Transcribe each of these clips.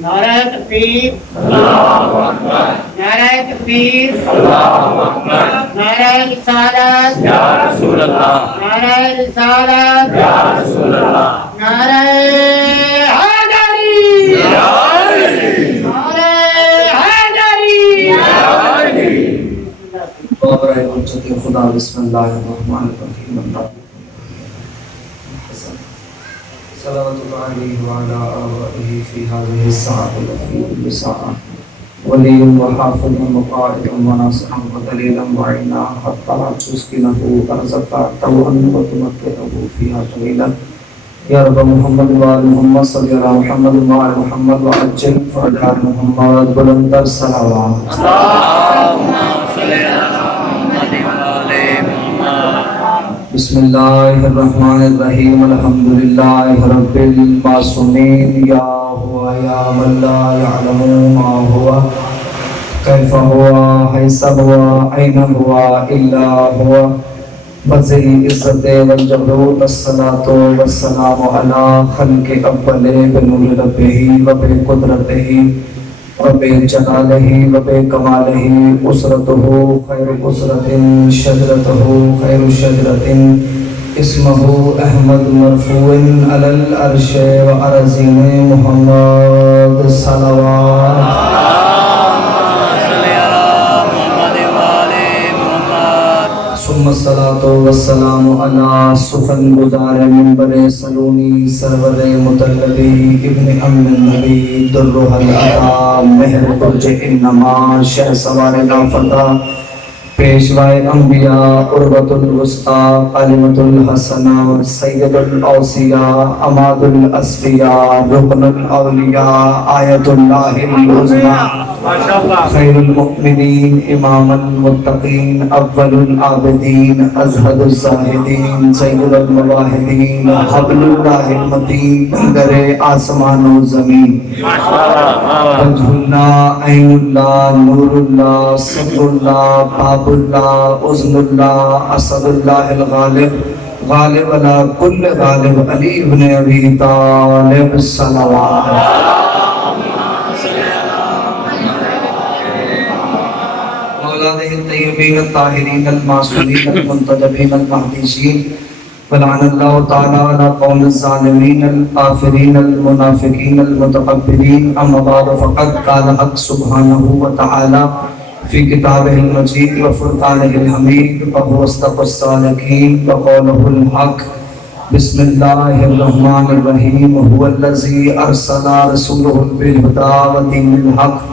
نعرہ تکبیر، اللہ اکبر، نعرہ تکبیر، اللہ اکبر، نعرہ رسالت، یا رسول اللہ، نعرہ رسالت، یا رسول اللہ، نعرہ حیدری، یا علی، نعرہ حیدری، یا علی۔ بابر حجت خدا بسم اللہ الرحمن الرحیم صلوات اللہ علیہ وعلا آلہ فی هذه الساعة وفی كل ساعة ولی وحافظ وقائد وناصحا ودلیلا وعینا حتی تسکنه ارزقا طوعا وتمتعه فیها طویلا یا رب محمد وآل محمد صلی اللہ محمد وآل محمد وعجل فرجار محمد بلندر صلوات اللہم صلی علی محمد وآل محمد۔ بسم اللہ الرحمن الرحیم الحمدللہ رب المعصومین یا ہوا یا من لا یعلم ما ہوا کیف ہوا حیث ہوا این ہوا الا ہوا بذل عزت والجبروت الصلاة والسلام علی خلق اول بنور ربہ و بقدرتہ رب جلالہ رب کمالہ اسرتہ خیر اسرت شجرتہ خیر شجرت اسمہ احمد مرفوع علی العرش و ارضین محمد صلوات ثم الصلاة والسلام علی سخن گزار منبر سلونی سرور مطلبی ابن ام النبی درہ العطا مہر برج انما شہ سوار لافتہ پیشوائے انبیاء عروۃ الوسطی قالمۃ الحسنہ سید الاوصیاء عماد الاصفیاء رکن الاولیاء آیت اللہ العظمی خیر المؤمنین امام المتقین اول العابدین ازہد الزاہدین سید المواحدین حبل اللہ المتین بندر آسمان و زمین وجہ اللہ عین اللہ نور اللہ صبر اللہ باب اللہ اذن اللہ اسد اللہ الغالب غالب علی کل غالب علی ابن ابی طالب صلوات اولادہ الطیبین الطاہرین المعصومین المنتجبین المہدیین ولعن اللہ تعالی علی قوم الظالمین الکافرین المنافقین المتکبرین اما بعد فقد قال حق سبحانہ وتعالی فی کتابہ المجید وفرقانہ الحمید وهو اصدق الصادقین وقولہ الحق بسم اللہ الرحمن الرحیم هو الذی ارسل رسولہ بالہدی ودین الحق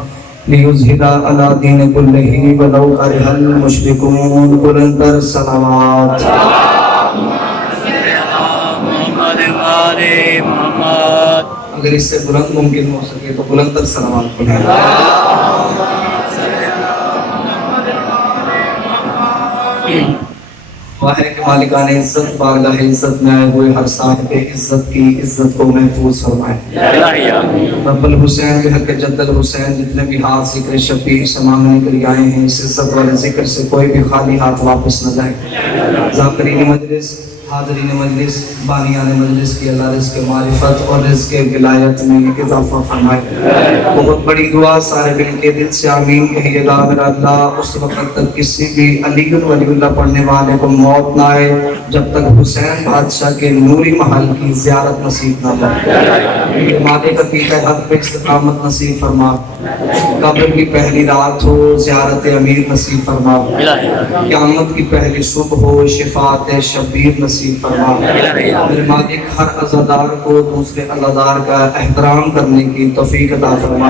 لیظہر علی دین کلہ ولو کرہ المشرکون بلندر صلوات اگر اس سے بلند ممکن ہو سکے تو بلندر صلوات پڑھیں واحد کے مالکان عزت بارگاہ عزت میں آئے ہوئے ہر صاحب عزت کی عزت کو محفوظ فرمائے رب الحسین کے حق جد الحسین جتنے بھی ہاتھ ذکر شبیر سے مانگنے کے لیے آئے ہیں اس عزت والے ذکر سے کوئی بھی خالی ہاتھ واپس نہ جائے ذاکرین مجلس حاضرین مجلس بانیان مجلس کی اللہ رزق معرفت اور رزق ولایت میں اضافہ فرمائے بہت بڑی دعا سارے مل کے دل سے آمین کہیے گا میرا اللہ اس وقت تک کسی بھی علی ولی اللہ پڑھنے والے کو موت نہ آئے جب تک حسین بادشاہ کے نوری محل کی زیارت نصیب نہ ہو مالک عقیدہ حق پہ استقامت نصیب فرما قبر کی پہلی رات ہو زیارت امیر نصیب فرما قیامت کی پہلی صبح ہو شفاعت شبیر نصیب فرما میرے مالک ہر عزادار کو دوسرے عزادار کا احترام کرنے کی توفیق عطا فرما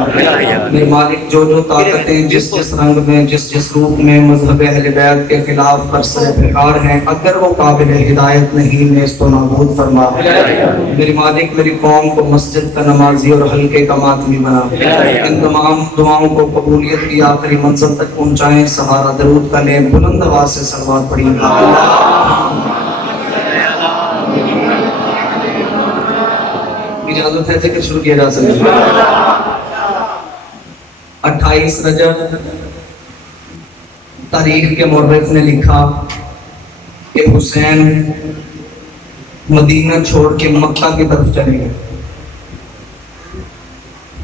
میرے مالک جو جو طاقتیں جس جس رنگ میں جس جس روپ میں مذہب اہل بیت کے خلاف برسر پرکار ہیں اگر وہ قابل ہدایت نہیں نیست و نابود فرما میرے مالک میری قوم کو مسجد کا نمازی اور حلقے کا ماتمی بنا ان تمام دعاؤں کو قبولیت کی آخری منزل تک پہنچائیں سہارا درود کا لیں بلند آواز سے صلوات پڑھیں اجازت ہے ذکر شروع کیا جا سکے 28 رجب تاریخ کے مورخ نے لکھا کہ حسین مدینہ چھوڑ کے مکہ کی طرف چلے گئے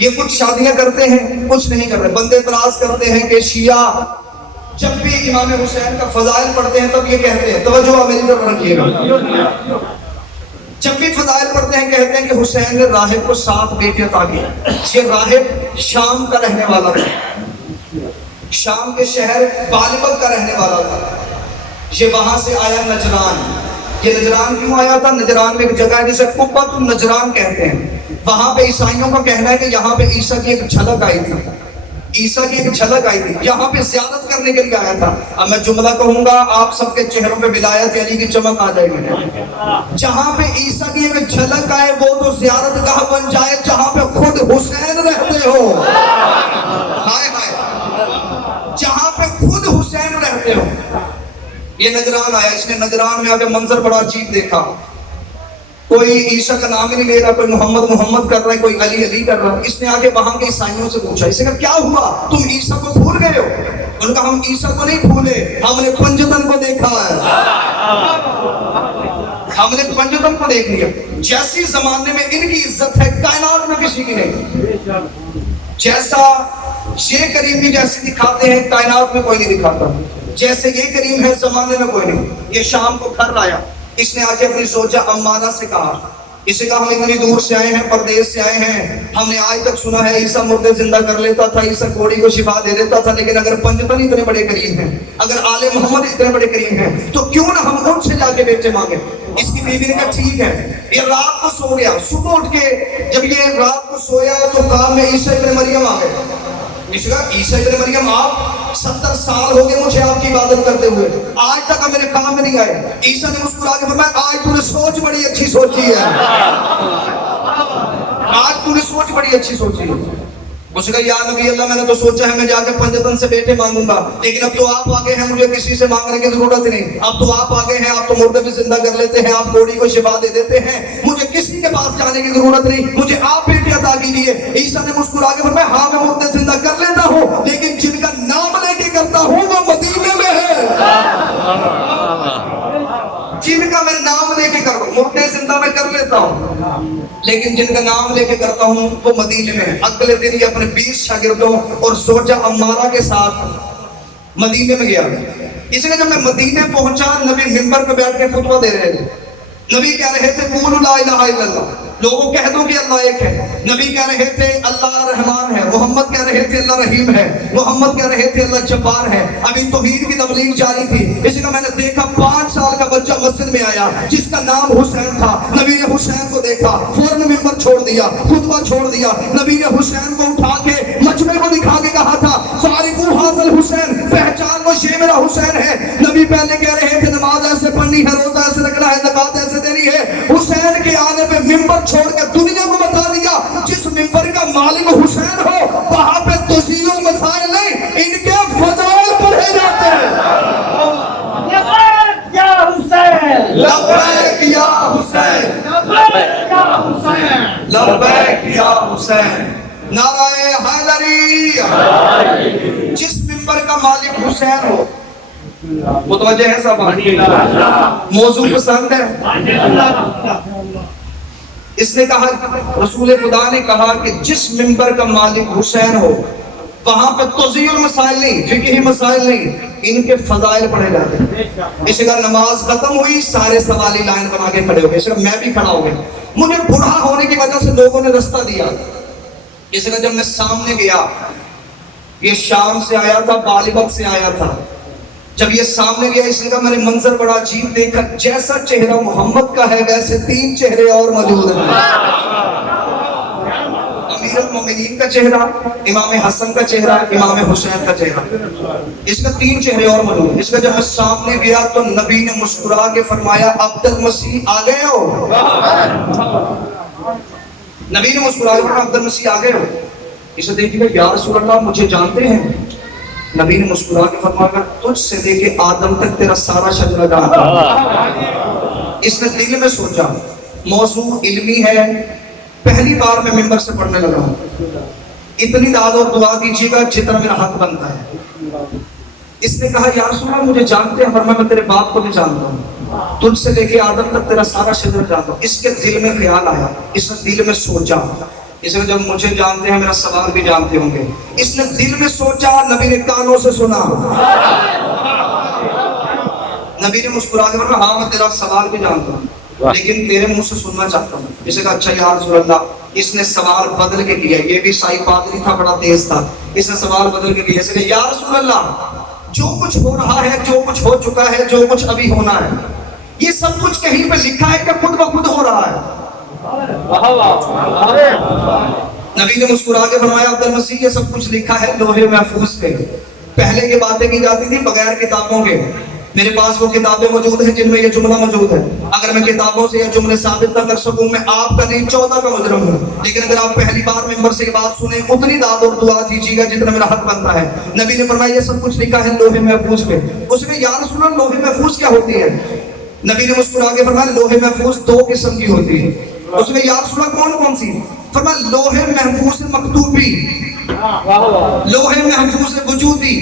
یہ کچھ شادیاں کرتے ہیں, کچھ نہیں کر رہے. بندے اعتراض کرتے ہیں کہ شیعہ جب بھی امام حسین کا فضائل پڑھتے ہیں تب یہ کہتے ہیں, توجہ میری طرف رکھیے گا, جب بھی فضائل پڑھتے ہیں کہتے ہیں کہ حسین نے راہب کو 7 بیٹے عطا کیے. یہ راہب شام کا رہنے والا تھا, شام کے شہر بالبک کا رہنے والا تھا. یہ وہاں سے آیا نجران. یہ نجران کیوں آیا تھا؟ نجران میں ایک جگہ ہے جسے قبۃ النجران کہتے ہیں. وہاں پہ عیسائیوں کا کہنا ہے کہ یہاں پہ عیسیٰ کی ایک جھلک آئی تھی, عیسیٰ کی ایک جھلک آئی تھی, یہاں پہ زیارت کرنے کے لیے آیا تھا. اب میں جملہ کہوں گا, آپ سب کے چہروں پہ ولایت علی کی چمک آ جائے گی. جہاں پہ عیسیٰ کی ایک جھلک آئے وہ تو زیارت گاہ بن جائے جہاں پہ خود حسین رہتے ہو. ہائے ہائے, جہاں پہ خود حسین رہتے ہو. یہ نجران آیا, اس نے نجران میں آ کے منظر بڑا عجیب دیکھا. کوئی عیسیٰ کا نام ہی نہیں لے رہا, کوئی محمد محمد کر رہا ہے, کوئی علی علی کر رہا ہے. اس نے آ کے وہاں کے عیسائیوں سے پوچھا, اس نے کہا کیا ہوا, تم عیسیٰ کو بھول گئے ہو؟ انہوں نے کہا ہم عیسیٰ کو نہیں بھولے, ہم نے پنجتن کو دیکھا ہے, ہم نے پنجتن کو دیکھ لیا. جیسی زمانے میں ان کی عزت ہے کائنات میں کسی کی نہیں. جیسا یہ کریم بھی جیسے دکھاتے ہیں کائنات میں کوئی نہیں دکھاتا, جیسے یہ کریم ہے زمانے میں کوئی نہیں. یہ شام کو گھر آیا, اس نے آ کے اپنی زوجہ عمارہ سے کہا, اسے کہا ہم اتنی دور سے آئے ہیں, پردیس سے آئے ہیں, ہم نے آج تک سنا ہے عیسیٰ مردے زندہ کر لیتا تھا, عیسیٰ کوڑی کو شفا دے دیتا تھا, لیکن اگر پنجتن اتنے بڑے کریم ہیں, اگر آل محمد اتنے بڑے کریم ہیں, تو کیوں نہ ہم ان سے جا کے بیٹے مانگے. اس کی بیوی نے کہا ٹھیک ہے. یہ رات کو سو گیا, صبح اٹھ کے جب یہ رات کو سویا تو کام میں عیسیٰ ابن مریم آ گئے. اس نے کہا عیسیٰ ابن مریم آپ 70 سال ہو گئے مجھے آپ کی عبادت کرتے ہوئے, آج تک آپ میرے کام میں نہیں آئے. عیسیٰ نے مسکرا کے فرمایا آج تو نے سوچ بڑی اچھی سوچی ہے, آج تو نے سوچ بڑی اچھی سوچی ہے. اس نے کہا یا نبی اللہ میں نے تو سوچا ہے میں جا کے پنجتن سے بیٹے مانگوں گا, لیکن اب تو آپ آگے ہیں, مجھے کسی سے مانگنے کی ضرورت نہیں. اب تو آپ آگے ہیں, آپ تو مردے بھی زندہ کر لیتے ہیں, آپ کوڑی کو شفا دے دیتے ہیں, مجھے کسی کے پاس جانے کی ضرورت نہیں, مجھے آپ بیٹے عطا کیجیے. عیسیٰ نے مسکرا کے فرمایا ہاں میں مردے زندہ کر لیتا ہوں, لیکن جن کا نام لے کے کرتا ہوں وہ مدینے میں ہے. جن کا میں نام لے کے کرتا ہوں, مردے زندہ میں کر لیتا ہوں, لیکن جن کا نام لے کے کرتا ہوں وہ مدینے میں. اگلے دن یہ اپنے 20 شاگردوں اور زوجہ عمارہ کے ساتھ مدینے میں گیا. اس لیے جب میں مدینے پہنچا, نبی منبر پہ بیٹھ کے خطبہ دے رہے تھے. نبی کہہ رہے تھے قولوا لا الہ الا اللہ, لوگوں کہہ دو کہ اللہ ایک ہے. نبی کہہ رہے تھے اللہ رحمان ہے, محمد کہہ رہے تھے اللہ رحیم ہے, محمد کہہ رہے تھے اللہ جبار ہے. ابھی توحید کی تبلیغ جاری تھی. اسی کا میں نے دیکھا 5 سال کا بچہ مسجد میں آیا جس کا نام حسین تھا. نبی نے حسین کو دیکھا, فوراً منبر چھوڑ دیا, خطبہ چھوڑ دیا. نبی نے حسین کو اٹھا کے مجمع کو دکھا کے کہا تھا فارقو حاصل حسین, پہچان کو یہ میرا حسین ہے. نبی پہلے کہہ رہے تھے نماز ایسے پڑھنی ہے, روزہ ایسے رکھنا ہے, زکات ایسے دینی ہے. حسین کے آنے پہ منبر چھوڑ کے دنیا کو بتا دیا جس منبر کا مالک حسین ہو وہاں پہ توسیع و مسائل نہیں, ان کے فضائل پڑھے جاتے ہیں. لبیک یا حسین, لبیک یا حسین, لبیک یا حسین, لبیک یا حسین, نعرہ حیدری. جس منبر کا مالک حسین ہو, متوجہ ہے صاحب, موضوع پسند ہے. اس نے کہا, رسول خدا نے کہا کہ جس منبر کا مالک حسین ہو وہاں پہ توضیح المسائل نہیں, فقہی مسائل نہیں, ان کے فضائل پڑھے جاتے ہیں. اس کا نماز ختم ہوئی, سارے سوالی لائن بنا کے کھڑے ہو گئے. اس کا میں بھی کھڑا ہو گیا. مجھے بوڑھا ہونے کی وجہ سے لوگوں نے رستہ دیا. اس کا جب میں سامنے گیا, یہ شام سے آیا تھا, بالبک سے آیا تھا. جب یہ سامنے گیا اس نے کہا میں نے منظر بڑا عجیب دیکھا, جیسا چہرہ محمد کا ہے ویسے 3 چہرے اور موجود ہیں. امیر المومنین کا چہرہ, امام حسن کا چہرہ, امام حسین کا چہرہ, اس کا 3 چہرے اور موجود ہیں. اس کا جب میں سامنے گیا تو نبی نے مسکرا کے فرمایا عبد المسیح آ گئے ہو. نبی نے مسکرا کے فرمایا عبد المسیح آ گئے ہو. اسے دیکھیے یا رسول اللہ مجھے جانتے ہیں؟ نبی نے مسکرا کے فرمایا تجھ سے لے کے آدم تک تیرا سارا شجرہ جانتا ہوں. اس نے دل میں سوچا موضوع علمی ہے, پہلی بار میں منبر سے پڑھنے لگا ہوں, اتنی داد اور دعا دیجیے گا جتنا میرا حق بنتا ہے. اس نے کہا یا رسول اللہ مجھے جانتے ہیں؟ فرمایا میں تیرے باپ کو بھی جانتا ہوں, تجھ سے لے کے آدم تک تیرا سارا شجرہ جانتا ہوں. اس کے دل میں خیال آیا, اس نے دل میں سوچا اس نے جب مجھے جانتے ہیں میرا سوال بھی جانتے ہوں گے. اس نے دل میں سوچا, نبی نے کانوں سے سنا. نبی نے مسکرا کے کہا ہاں میں تیرا سوال بھی جانتا ہوں لیکن تیرے منہ سے سننا چاہتا ہوں. اسے کہا اچھا یا رسول اللہ. اس نے سوال بدل کے کیا, یہ بھی سائی پادری تھا, بڑا تیز تھا. اس نے سوال بدل کے کیا, اسے کہا یا رسول اللہ جو کچھ ہو رہا ہے, جو کچھ ہو چکا ہے, جو کچھ ابھی ہونا ہے, یہ سب کچھ کہیں پہ لکھا ہے کہ خود بخود ہو رہا ہے؟ نبی نے مسکرا کے فرمایا عبد المسیح یہ سب کچھ لکھا ہے لوہے محفوظ پہ. پہلے کی باتیں کی جاتی تھی بغیر کتابوں کے. میرے پاس وہ کتابیں موجود ہیں جن میں یہ جملہ موجود ہے. اگر میں کتابوں سے یہ جملے ثابت نہ کر سکوں میں آپ کا نہیں 14 کا مجرم ہوں. لیکن اگر آپ پہلی بار ممبر سے یہ بات سنیں اتنی داد اور دعا دیجیے گا جتنا میرا حق بنتا ہے. نبی نے فرمایا یہ سب کچھ لکھا ہے لوہے محفوظ پہ. اس میں یا رسول اللہ لوہے محفوظ کیا ہوتی ہے؟ نبی نے مسکرا کے فرمایا لوہے محفوظ 2 قسم کی ہوتی ہے. اس میں یا رسول اللہ کون کون سی؟ فرمایا لوہے محفوظ مکتوبی, لوہے محفوظ وجودی.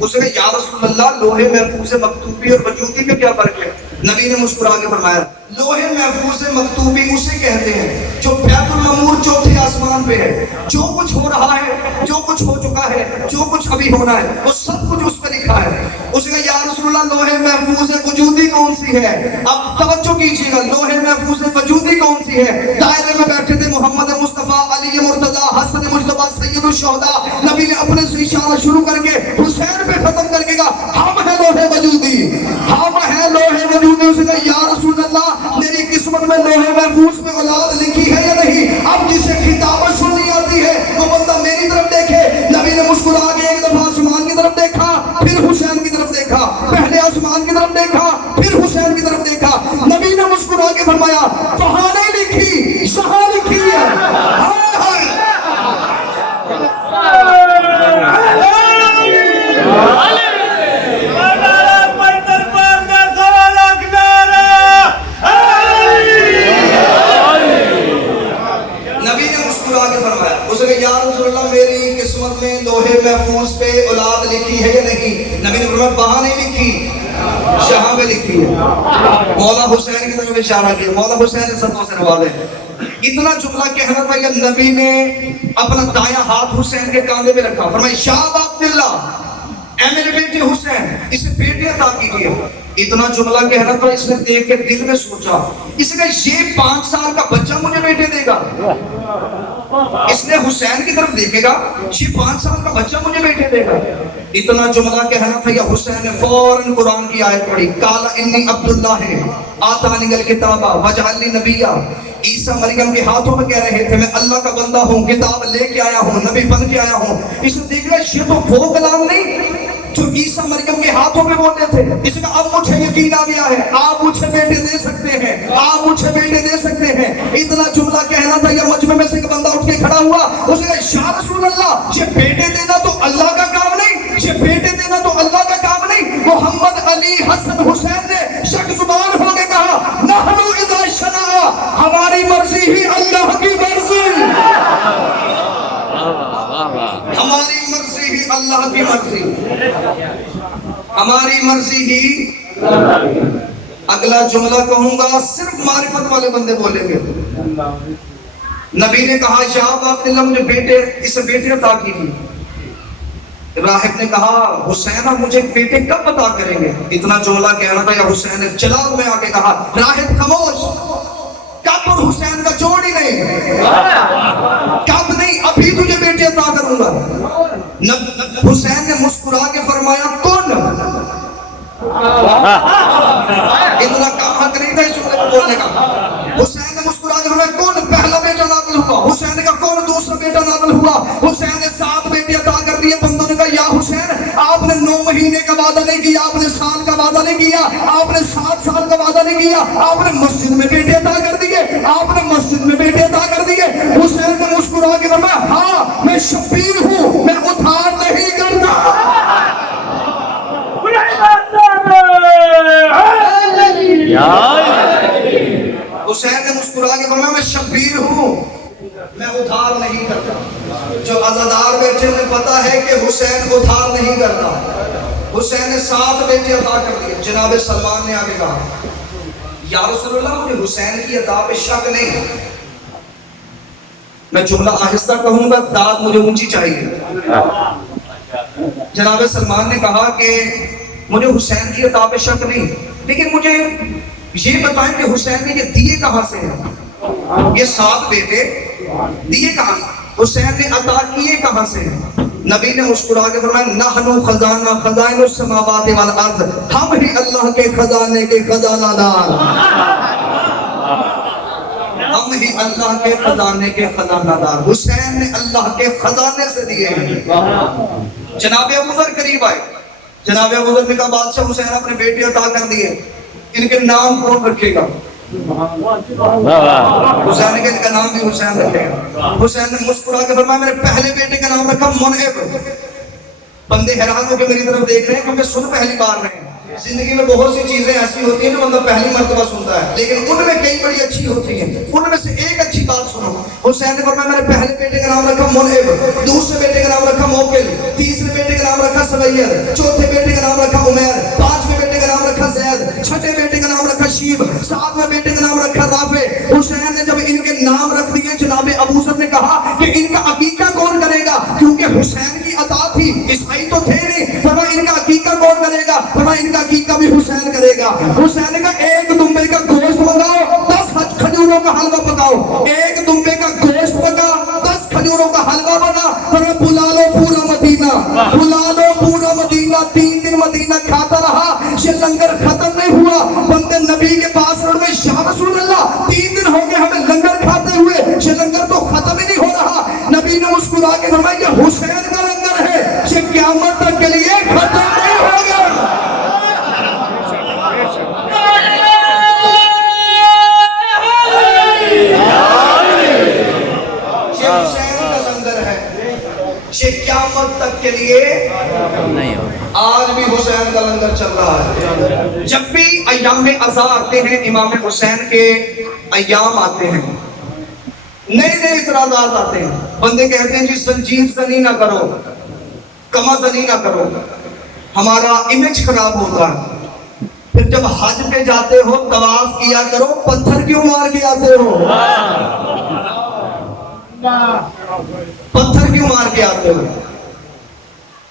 اس نے یا رسول اللہ لوہے محفوظ مکتوبی اور وجودی میں کیا فرق ہے؟ نبی نے مسکرا کے فرمایا لوہے محفوظ مکتوبی اسے کہتے ہیں جو بیت المعمور چوتھے آسمان پہ ہے. جو کچھ ہو رہا ہے, جو کچھ ہو چکا ہے, جو کچھ ابھی ہونا ہے, وہ سب کچھ اس پہ لکھا ہے. اس نے یا رسول اللہ لوہے محفوظ وجودی کون سی ہے؟ اب توجہ کیجیے گا, لوہے محفوظ وجودی کون سی ہے؟ دائرے میں بیٹھے تھے محمد مصطفیٰ, علی مرتضیٰ, حسن مجتبیٰ, سید الشہداء. نبی نے اپنے سے اشارہ شروع کر کے حسین پہ ختم کر کے کہا ہم ہیں لوہے وجودی, ہم ہیں لوہے وجودی. اس نے یا رسول اللہ میری قسمت میں لوہے محفوظ میں اولاد لکھی ہے یا نہیں؟ اب جسے کتابت سننی آتی ہے وہ بندہ میری طرف دیکھے. نبی نے مسکرا کے ایک دفعہ آسمان کی طرف دیکھا, پھر حسین کی طرف دیکھا. پہلے آسمان کی طرف دیکھا, پھر حسین کی طرف دیکھا. نبی نے مسکرا کے فرمایا وہاں نہیں لکھی, یہاں لکھی ہے. یا رسول اللہ میری قسمت میں لوہے محفوظ پہ اولاد لکھی ہے یا نہیں؟ نبی نے فرمایا وہاں نہیں لکھی, یہاں پہ لکھی ہے. مولا حسین کی طرف اشارہ کیا. مولا حسین صدوں سے نوازے. اتنا جملہ کہنا تھا کہ نبی نے اپنا دایاں ہاتھ حسین کے کاندھے پہ رکھا. فرمایا شاہ عبداللہ, اے میرے بیٹے حسین, اسے بیٹے عطا کیجیے. اتنا جملہ کہنا تھا. اس نے دیکھ کے دل میں سوچا, اس نے کہا یہ 5 سال کا بچہ مجھے بیٹے دے گا. اس نے حسین کی طرف دیکھے گا, یہ 5 سال کا بچہ مجھے بیٹے دے گا. اتنا جملہ کہنا تھا. یا حسین نے فوراً قرآن کی آیت پڑھی, قال انی عبداللہ آتانی الکتاب وجعلنی نبیا. عیسیٰ مریم کے ہاتھوں میں کہہ رہے تھے میں اللہ کا بندہ ہوں, کتاب لے کے آیا ہوں, نبی بن کے آیا ہوں. اس نے دیکھ لیا یہ تو وہ کلام نہیں جو عیسیٰ مریم کے ہاتھوں میں بولتے تھے. اس کا اب مجھے یقین آ گیا ہے, آپ مجھے بیٹے دے سکتے ہیں, آپ مجھے بیٹے دے سکتے ہیں. اتنا جملہ کہنا تھا. یا مجمع میں سے ایک بندہ اٹھ کے کھڑا ہوا. اس نے کہا یا رسول اللہ یہ بیٹے دینا تو اللہ کا کام نہیں, یہ بیٹے دینا تو اللہ کا کام نہیں. محمد, علی, حسن, حسین نے شک زبان ہو کے کہا نحنو اذا شرع, ہماری مرضی ہی اللہ کی مرضی, ہماری مرضی ہی اللہ کی مرضی, ہماری مرضی ہی. اگلا جملہ کہوں گا صرف معرفت والے بندے بولیں گے. نبی نے کہا یا عبداللہ مجھے بیٹے, اسے بیٹے عطا کیجیے. راہب نے کہا حسین آپ مجھے بیٹے کب عطا کریں گے؟ اتنا جملہ کہنا تھا. یا حسین نے جلال میں آ کے کہا راہب خاموش, کب اور حسین کا جوڑ ہی نہیں, کب نہیں, ابھی تجھے بیٹے عطا کروں گا. حسین نے مسکرا کے فرمایا کون. اتنا کام حق نہیں تھا اس جملے کو بولنے کا. حسین نے مسکرا کے فرمایا کون پہلا بیٹا نازل ہوا. حسین نے کہا کون دوسرا بیٹا نازل ہوا. حسین نے 7 بیٹے عطا کر دیے. بندوں نے کہا یا حسین آپ نے 9 مہینے کا وعدہ نہیں کیا, آپ نے سال کا وعدہ نہیں کیا, آپ نے 7 سال کا وعدہ نہیں کیا, آپ نے مسجد میں بیٹے عطا کر دیے, آپ نے مسجد میں بیٹے عطا کر دیے. حسین نے مسکرا کے فرمایا ہاں میں شبیر ہوں, میں ادھار نہیں کرتا. حسین نے مسکرا کے فرمایا میں شبیر ہوں, میں ادھار نہیں کرتا. جو عزادار بیٹھے انہیں پتا ہے کہ حسین ادھار نہیں کرتا. حسین نے 7 بیٹے عطا کر دیے. جناب سلمان نے آگے کہا یا رسول اللہ مجھے حسین کی عطا پہ شک نہیں. میں جملہ آہستہ کہوں گا، داد مجھے اونچی چاہیے۔ جناب سلمان نے کہا کہ مجھے حسین کی عطا پہ شک نہیں، لیکن مجھے یہ بتائیں کہ حسین نے یہ دیے کہاں سے ہیں؟ یہ 7 بیٹے دیے کہاں؟ حسین نے عطا کیے کہاں سے ہیں؟ نبی نے مسکرا کے فرمایا نحنو خزانہ خزائن السماوات والارض، ہم ہی اللہ کے خزانے کے خزانہ دار، ہم ہی اللہ کے خزانے کے خزانہ دار۔ حسین نے اللہ کے خزانے سے دیے ہیں۔ جناب ابوذر قریب آئے، جناب ابوذر نے کہا بادشاہ حسین اپنے بیٹے عطا کر دیے، ان کے نام کون رکھے گا؟ حسین نے کہا ان کا نام بھی حسین رکھے گا۔ حسین نے مسکرا کے فرمایا میرے پہلے بیٹے کا نام رکھا منعب۔ بندے حیران ہو کے میری طرف دیکھ رہے ہیں کیونکہ سن پہلی بار رہے ہیں۔ زندگی میں بہت سی چیزیں ایسی ہوتی ہیں جو بندہ پہلی مرتبہ سنتا ہے، لیکن ان میں کئی بڑی اچھی ہوتی ہیں۔ ان میں سے ایک اچھی بات سنو، حسین نے فرمایا میرے پہلے بیٹے کا نام رکھا منعب، دوسرے بیٹے کا نام رکھا موکل، تیسرے بیٹے کا نام رکھا سویر، چوتھے بیٹے کا نام رکھا عمیر، پانچویں بیٹے کا نام رکھا زید، چھٹے بیٹے کا نام رکھا شیب، ساتویں بیٹے کا نام رکھا رافع۔ حسین نے جب ان کے نام رکھ دیے، جناب ابوذر نے کہا کہ ان کا عقیقہ کون کرے گا؟ کیونکہ حسین کی عطا تھی، عیسائی تو تھے نہیں۔ فرمایا ان کا عقیقہ کون کرے گا؟ فرمایا ان کا عقیقہ بھی حسین کرے گا۔ حسین نے کہا ایک دمبے کا گوشت منگاؤ، 10 کھجوروں کا حلوہ پکاؤ۔ ایک دمبے کا گوشت پکا، 10 کھجوروں کا حلوہ بنا۔ فرمایا بلا لو پورا مدینہ، بلا لو پورا مدینہ۔ 3 دن مدینہ کھاتا رہا، یہ لنگر ختم نہیں ہوا۔ بندے نبی کے پاس رڑ میں یا رسول اللہ 3 دن ہو گئے ہمیں لنگر کھاتے ہوئے، یہ لنگر تو ختم ہی نہیں ہو رہا۔ نبی نے مسکرا کے فرمایا یہ حسین کا لنگر ہے، یہ قیامت تک کے لیے ختم نہیں ہوگا۔ یہ حسین کا لنگر ہے، یہ قیامت تک کے لیے نہیں ہوگا۔ آج بھی حسین کا لنگر چل رہا ہے۔ جب بھی ایام عزا آتے ہیں، امام حسین کے ایام آتے ہیں، نئے نئے اعتراضات آتے ہیں۔ بندے کہتے ہیں جی سنجید زنی نہ کرو، کما زنی نہ کرو، ہمارا امیج خراب ہوگا۔ پھر جب حج پہ جاتے ہو طواف کیا کرو، پتھر کیوں مار کے آتے ہو؟ پتھر کیوں مار کے آتے ہو؟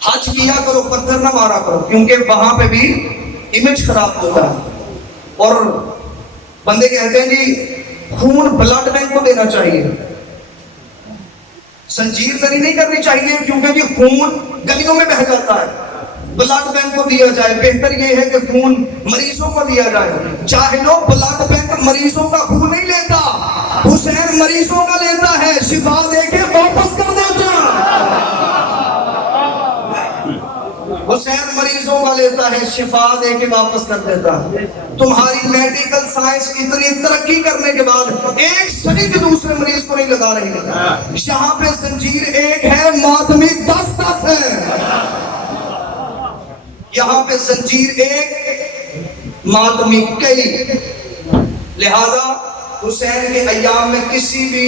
حج کیا کرو، پتھر نہ مارا کرو، کیونکہ وہاں پہ بھی امیج خراب ہوتا ہے۔ اور بندے کہتے ہیں جی خون بلڈ بینک کو دینا چاہیے، سنجیر زنی نہیں کرنی چاہیے کیونکہ یہ خون گلیوں میں بہہ جاتا ہے، بلڈ بینک کو دیا جائے۔ بہتر یہ ہے کہ خون مریضوں کو دیا جائے۔ جاہلوں، بلڈ بینک مریضوں کا خون نہیں لیتا، حسین مریضوں کا لیتا ہے، شفا دے کے واپس کر دیتا۔ حسین مریضوں کا لیتا ہے، شفا دے کے واپس کر دیتا۔ تمہاری میڈیکل سائنس اتنی ترقی کرنے کے بعد ایک صدی کے دوسرے مریض کو نہیں لگا رہی۔ یہاں پہ زنجیر ایک ہے، ماتمی 10 ہے۔ یہاں پہ زنجیر ایک، ماتمی کئی۔ لہذا حسین کے ایام میں کسی بھی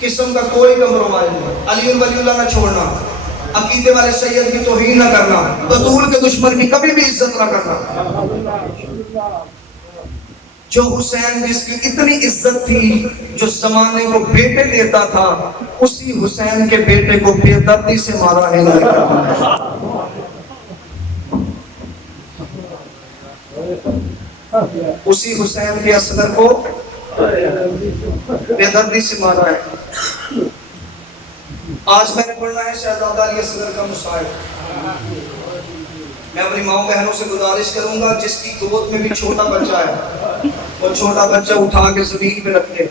قسم کا کوئی کمپرومائز نہیں۔ علی ولی اللہ نہ چھوڑنا، عقیدے والے سید کی توہین نہ کرنا، بطول کے دشمن کی کبھی بھی عزت نہ کرنا۔ جو حسین جس کی اتنی عزت تھی، جو زمانے کو بیٹے دیتا تھا، اسی حسین کے بیٹے کو بے دردی سے مارا ہے۔ اسی حسین کے اصغر کو بے دردی سے مارا ہے۔ آج میں نے پڑھنا ہے شہزادہ علی اصغر کا مصائب۔ میں اپنی ماؤں بہنوں سے گزارش کروں گا جس کی گود میں بھی چھوٹا بچہ ہے، وہ چھوٹا بچہ اٹھا کے زمین پہ رکھ دے۔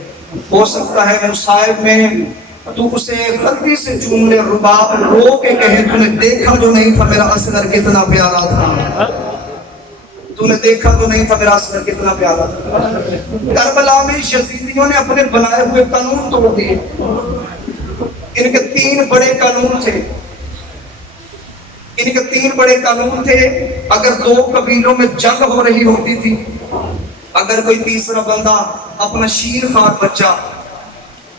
ہو سکتا ہے مصائب میں تو اسے غلطی سے چوم لے، رباب رو کے کہے تو نے دیکھا جو نہیں تھا میرا اصغر کتنا پیارا تھا، تو نے دیکھا تو نہیں تھا میرا اصغر کتنا پیارا تھا۔ کربلا میں یزیدیوں نے اپنے بنائے ہوئے قانون توڑ دیے۔ ان کے 3 بڑے قانون تھے، ان کے 3 بڑے قانون تھے۔ اگر 2 قبیلوں میں جنگ ہو رہی ہوتی تھی، اگر کوئی تیسرا بندہ اپنا شیر خوار بچہ،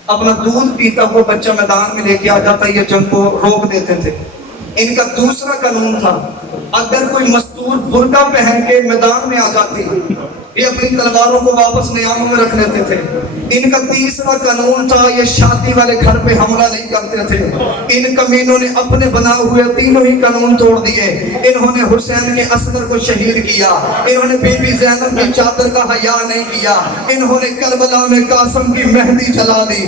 اپنا دودھ پیتا ہوا بچہ میدان میں لے کے آ جاتا، یہ جنگ کو روک دیتے تھے۔ ان کا دوسرا قانون تھا، اگر کوئی مستور برقع پہن کے میدان میں آ جاتی یہ اپنی تلواروں کو واپس نیاموں میں رکھ لیتے تھے. ان کا تیسرا قانون تھا یہ شادی والے گھر پہ حملہ نہیں کرتے تھے. ان کمینوں نے اپنے بنا ہوئے تینوں ہی قانون توڑ دیے. انہوں نے حسین کے اصغر کو شہید کیا. انہوں نے بی بی زینب کی چادر کا حیا نہیں کیا. انہوں نے کربلا میں قاسم کی مہندی جلا دی.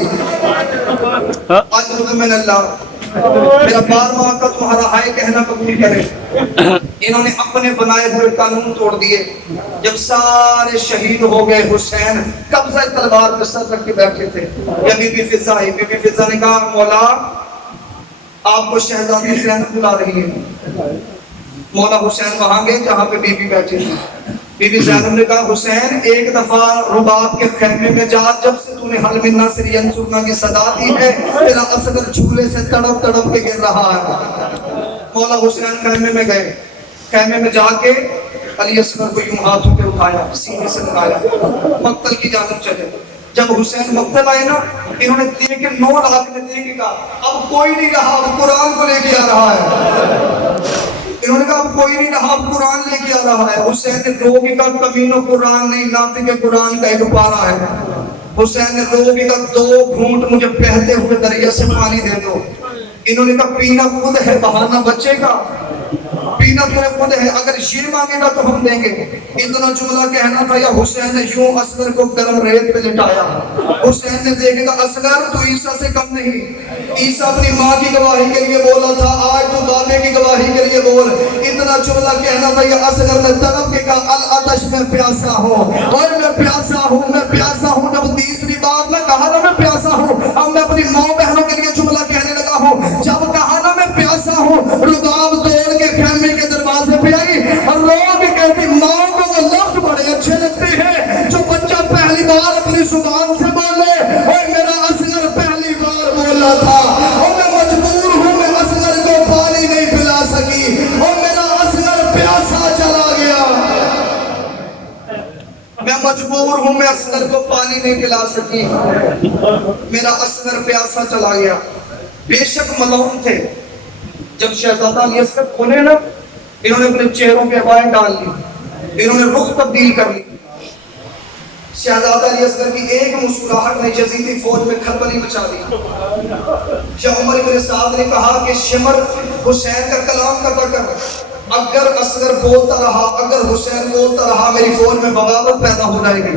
اجر من اللہ. میرا بارواں کا تمہارا ہائے کہنا قبول کرے. انہوں نے اپنے بنائے ہوئے قانون توڑ دیے. جب سارے شہید ہو گئے حسین قبضہ تلوار پہ سر رکھ کے بیٹھے تھے. یا بی بی فضا آئی. بی بی فضا نے کہا مولا آپ کو شہزادی زینب بلا رہی ہے. مولا حسین وہاں گئے جہاں پہ بی بی بیٹھی تھی. بی بی زینب نے کہا حسین ایک دفعہ رباب کے خیمے میں جا, جب سے تو نے حل من ناصر ینصرنا کی صدا دی ہے تیرا اصغر جھولے سے تڑپ تڑپ کے گر رہا ہے. مولا حسین خیمے میں گئے. خیمے میں جا کے علی اصغر کو یوں ہاتھوں پہ اٹھایا, سینے سے لگایا, مقتل کی جانب چلے. جب حسین مقتل آئے نا انہوں نے دیکھ کے 9 لاکھ نے دیکھ کے کہا اب کوئی نہیں رہا, اب قرآن کو لے کے آ رہا ہے. انہوں نے کہا اب کوئی نہیں رہا, اب قرآن لے کے آ رہا ہے. حسین نے رو کے کہا کمینوں قرآن نہیں لاتے کہ قرآن کا ایک پارا ہے. حسین نے رو کے کہا 2 گھونٹ مجھے بہتے ہوئے دریا سے پانی دے دو. انہوں نے کہا پینا خود ہے بہانا بچے کا, پینا تمہیں خود ہے, اگر یہ مانگے گا تو ہم دیں گے. اتنا جملہ کہنا تھا یا حسین نے یوں اصغر کو گرم ریت پہ لٹایا. حسین نے دیکھے گا اصغر تو عیسیٰ سے کم نہیں. عیسیٰ اپنی ماں کی گواہی کے لیے بولا تھا, آج تو بابے کی گواہی کے لیے بول. اتنا جملہ کہنا تھا یا اصغر نے طلب کے کہا العطش میں پیاسا ہوں, اور میں پیاسا ہوں, میں پیاسا ہوں. جب تیسری بار میں کہا نا میں پیاسا ہوں, اب میں اپنی ماں بہنوں کے لیے جملہ کہنے لگا ہوں. جب کہا نا میں پیاسا ہوں, رباب دوڑ کے خیمے کے دروازے پہ آئی اور رو کے کہتی ماں کو وہ لفظ بڑے اچھے لگتے ہیں جو بچہ پہلی بار اپنی زبان سے بولے. اور میرا اصغر پہلی بار بولا تھا اور میں مجبور ہوں, میں اصغر کو پانی نہیں پلا سکی اور میرا اصغر پیاسا چلا گیا. میں مجبور ہوں, میں اصغر کو پانی نہیں پلا سکی, میرا اصغر پیاسا چلا گیا. بے شک ملعون تھے. جب شہزادہ علی اصغر کھولے نا انہوں نے اپنے چہروں پہ ہوائیں ڈال لی, انہوں نے رخ تبدیل کر لی. شہزادہ علی اصغر کی ایک مسکراہٹ نے یزیدی فوج میں کھلبلی مچا دی. جب عمر بن سعد نے کہا کہ شمر حسین کا کلام قطع کر, اگر اصغر بولتا رہا, اگر حسین بولتا رہا میری فوج میں بغاوت پیدا ہو جائے گی.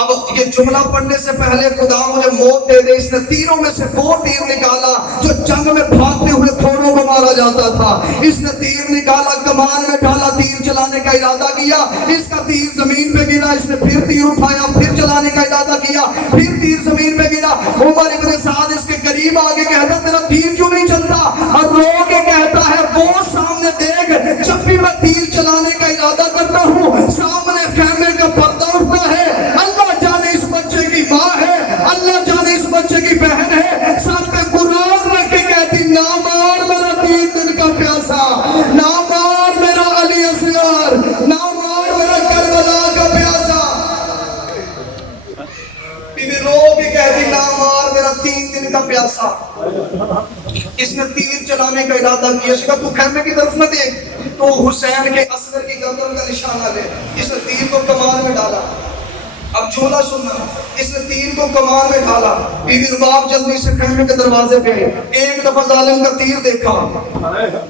اب یہ جملہ پڑھنے سے پہلے خدا مجھے موت دے دے. اس نے تیروں میں سے 2 تیر نکالا جو جنگ میں بھاگتے ہوئے گھوڑوں کو مارا جاتا تھا. اس نے تیر نکالا, کمان میں ڈالا, تیر چلانے کا ارادہ کیا. اس کا تیر زمین پہ گرا, اس نے پھر تیر اٹھایا, پھر چلانے کا ارادہ کیا, پھر تیر زمین پہ گرا. عمر ابن سعد اس کے قریب آگے کہتا تیرا تیر کیوں نہیں چلتا, اور رو کے کہتا ہے وہ سامنے دیکھ, جب بھی میں تیر چلانے کا ارادہ کرتا ہوں سامنے خیمے کا پردہ اٹھتا ہے. اللہ جانے اس بچے کی ماں ہے, اللہ جانے اس بچے کی بہن ہے, ساتھ میں قرآن رکھ کے کہتی نہ مار میرا 3 دن کا پیاسا, نہ مار میرا علی اصغر, نہ مار میرا کربلا کا پیاسا. بی بی رو کے کہتی نہ مار میرا 3 دن کا پیاسا. اس نے تیر چلانے کا ارادہ کیا. اس کا تو خیمے کی طرف نہ دیکھ, تو حسین کے اصغر کی گردن کا نشانہ لے. اس نے تیر کو کمان میں ڈالا. اب جھولا سننا, اس نے تیر کو کمان میں ڈالا. بی بی رباب جلدی سے خیمے کے دروازے پہ آئی. ایک دفعہ ظالم کا تیر دیکھا,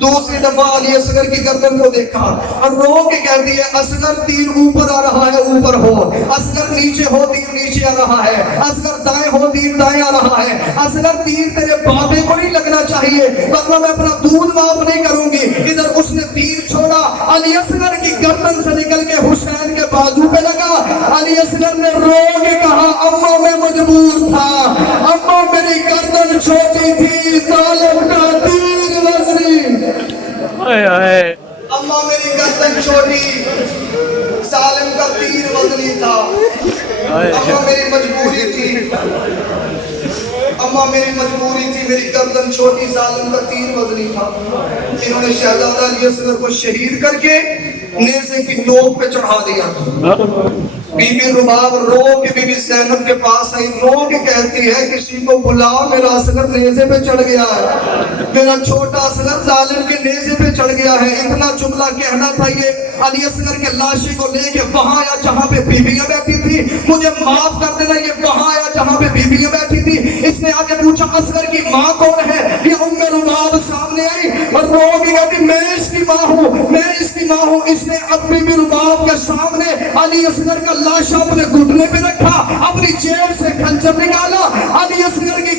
دوسری دفعہ علی اصغر کی گردن کو دیکھا اور رو کے کہتی ہے اصغر تیر اوپر آ رہا ہے, اوپر ہو. اصغر نیچے ہو, تیر نیچے آ رہا ہے. اصغر دائیں ہو, تیر دائیں آ رہا ہے. اصغر تیر تیرے بابے کو نہیں لگنا چاہیے ورنہ میں اپنا دودھ معاف نہیں کروں گی. ادھر اس نے تیر چھوڑا, علی اصغر کی گردن سے نکل کے حسین کے بازو پہ لگا. علی اصغر نے رو کے کہا اماں میں مجبور تھا, اماں میری گردن چھوٹی تھی, ظالم کا تیر وزنی. اماں میری گردن چھوٹی, ظالم کا تیر وزنی تھا. اماں میری مجبوری تھی, اماں میری مجبوری تھی, میری گردن چھوٹی, ظالم کا تیر وزنی تھا. انہوں نے شہزادہ علی اصغر کو شہید کر کے نیزے کی نوک پہ چڑھا دیا. بی بی رباب رو کے بی بی زینب کے پاس آئی، رو کے کہتی ہے کسی کو بلا، میرا اصغر نیزے پہ چڑھ گیا ہے، میرا چھوٹا اصغر ظالم کے نیزے پہ چڑھ گیا ہے۔ اتنا جملہ کہنا تھا یہ علی اصغر کے لاشی کو لے کے وہاں آیا جہاں پہ بیویاں بیٹھی تھی، مجھے معاف کر دینا، یہ وہاں آیا جہاں پہ بیویاں بیٹھی تھی۔ اس نے آگے پوچھا اصغر کی ماں کون ہے؟ یہ ام رباب سامنے آئی اور رو کے کہتی میں اس کی ماں ہوں، میں اس کی ماں ہوں۔ اس نے اب بی بی رباب کے سامنے علی اصغر کا لاشا اپنے گھٹنے پہ رکھا، اپنی جیب سے خنجر نکالا، علی اصغر کے